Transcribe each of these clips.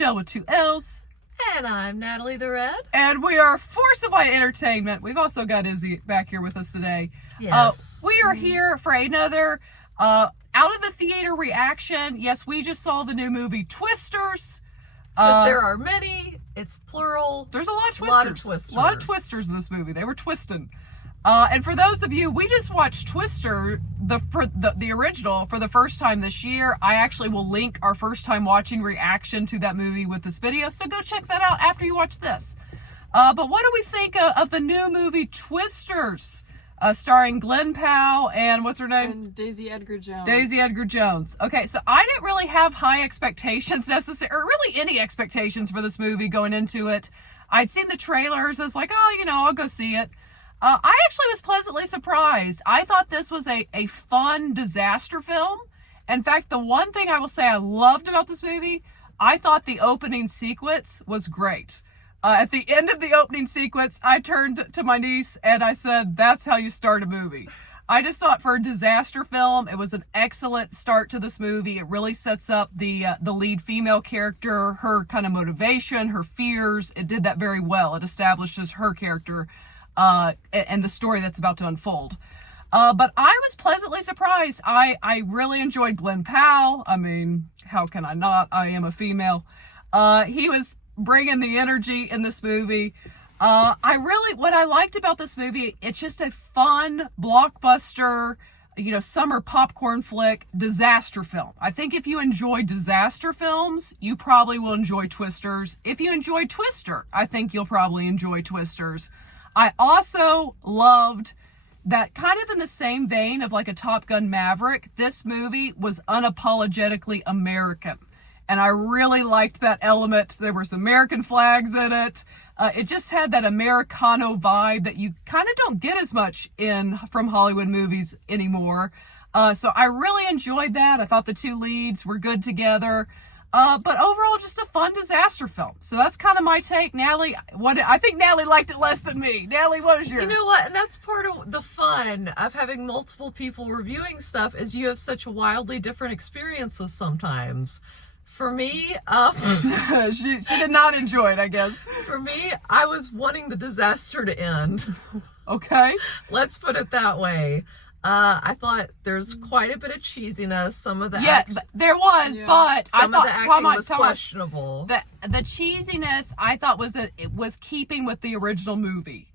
Michelle with 2 L's. And I'm Natalie the Red. And we are Force of Light Entertainment. We've also got Izzy back here with us today. Yes. We are here for another out of the theater reaction. Yes, we just saw the new movie Twisters. Because there are many. It's plural. There's a lot of twisters. A lot of twisters in this movie. They were twisting. And for those of you, we just watched Twister, the original, for the first time this year. I actually will link our first time watching reaction to that movie with this video, so go check that out after you watch this. But what do we think of the new movie Twisters, starring Glenn Powell and what's her name? And Daisy Edgar-Jones. Daisy Edgar-Jones. Okay, so I didn't really have high expectations necessarily, or really any expectations for this movie going into it. I'd seen the trailers. I was like, oh, I'll go see it. I actually was pleasantly surprised. I thought this was a fun disaster film. In fact, the one thing I will say I loved about this movie, I thought the opening sequence was great. At the end of the opening sequence, I turned to my niece and I said, that's how you start a movie. I just thought for a disaster film, it was an excellent start to this movie. It really sets up the lead female character, her kind of motivation, her fears. It did that very well. It establishes her character and the story that's about to unfold. But I was pleasantly surprised. I really enjoyed Glenn Powell. I mean, how can I not? I am a female. He was bringing the energy in this movie. What I liked about this movie, it's just a fun, blockbuster, summer popcorn flick, disaster film. I think if you enjoy disaster films, you probably will enjoy Twisters. If you enjoy Twister, I think you'll probably enjoy Twisters. I also loved that, kind of in the same vein of like a Top Gun Maverick, this movie was unapologetically American. And I really liked that element. There were some American flags in it. It just had that Americano vibe that you kind of don't get as much from Hollywood movies anymore. So I really enjoyed that. I thought the two leads were good together. But overall, just a fun disaster film. So that's kind of my take. Natalie, I think Natalie liked it less than me. Natalie, what is yours? You know what? And that's part of the fun of having multiple people reviewing stuff, is you have such wildly different experiences sometimes. For me, she did not enjoy it, I guess. For me, I was wanting the disaster to end. Okay. Let's put it that way. I thought there's quite a bit of cheesiness. Some of the there was, but some I thought of the acting was questionable. The cheesiness I thought it was keeping with the original movie.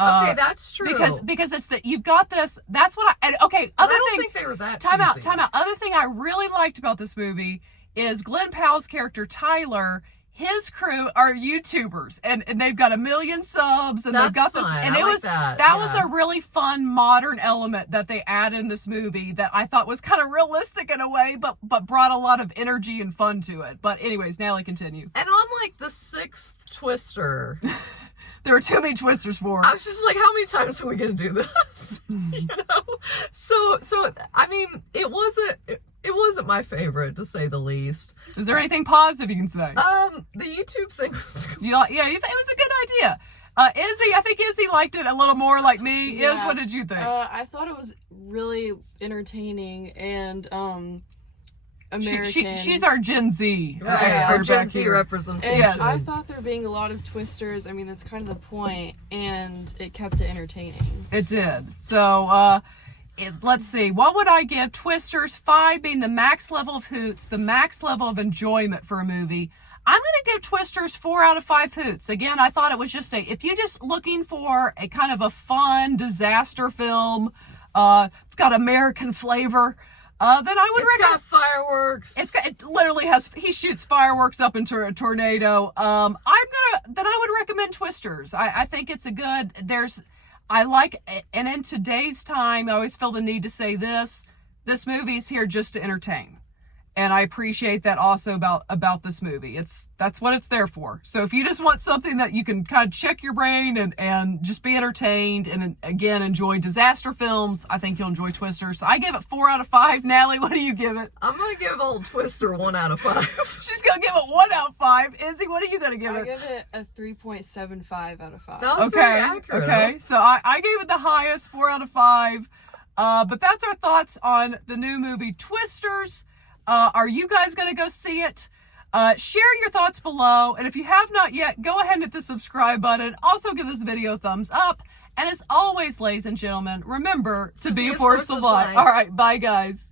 Okay, that's true. Because it's you've got this. That's what I. Okay, other I don't thing. think they were that. Time out. Other thing I really liked about this movie is Glenn Powell's character Tyler. His crew are YouTubers, and they've got 1 million subs, and they've got this, and that was a really fun modern element that they added in this movie that I thought was kind of realistic in a way, but brought a lot of energy and fun to it. But anyways, Natalie, continue. And on like the 6th Twister, there were too many Twisters for I was just like, how many times are we gonna do this? So I mean, it wasn't my favorite, to say the least. Is there anything positive you can say? The YouTube thing was it was a good idea. Izzy, I think Izzy liked it a little more like me. Yeah. Iz, what did you think? I thought it was really entertaining and American. She's our Gen Z expert our Gen back Z here. representation. Yes. I thought there being a lot of twisters. I mean, that's kind of the point, and it kept it entertaining. It did. So, let's see. What would I give Twisters? 5 being the max level of hoots, the max level of enjoyment for a movie. I'm going to give Twisters 4 out of 5 hoots. Again, I thought it was just if you're just looking for a kind of a fun disaster film, it's got American flavor, then I would recommend. It's got fireworks. It literally has. He shoots fireworks up into a tornado. I would recommend Twisters. I think it's a good. And in today's time, I always feel the need to say this movie's here just to entertain. And I appreciate that also about this movie. That's what it's there for. So if you just want something that you can kind of check your brain and just be entertained and again enjoy disaster films, I think you'll enjoy Twisters. So I give it 4 out of 5. Natalie, what do you give it? I'm gonna give old Twister 1 out of 5. She's gonna give it 1 out of 5. Izzy, what are you gonna give it? I give it a 3.75 out of 5. That was very accurate. Okay. So I gave it the highest, 4 out of 5. But that's our thoughts on the new movie Twisters. Are you guys going to go see it? Share your thoughts below, and if you have not yet, go ahead and hit the subscribe button. Also give this video a thumbs up, and as always, ladies and gentlemen, remember to be a force of light. All right, bye guys.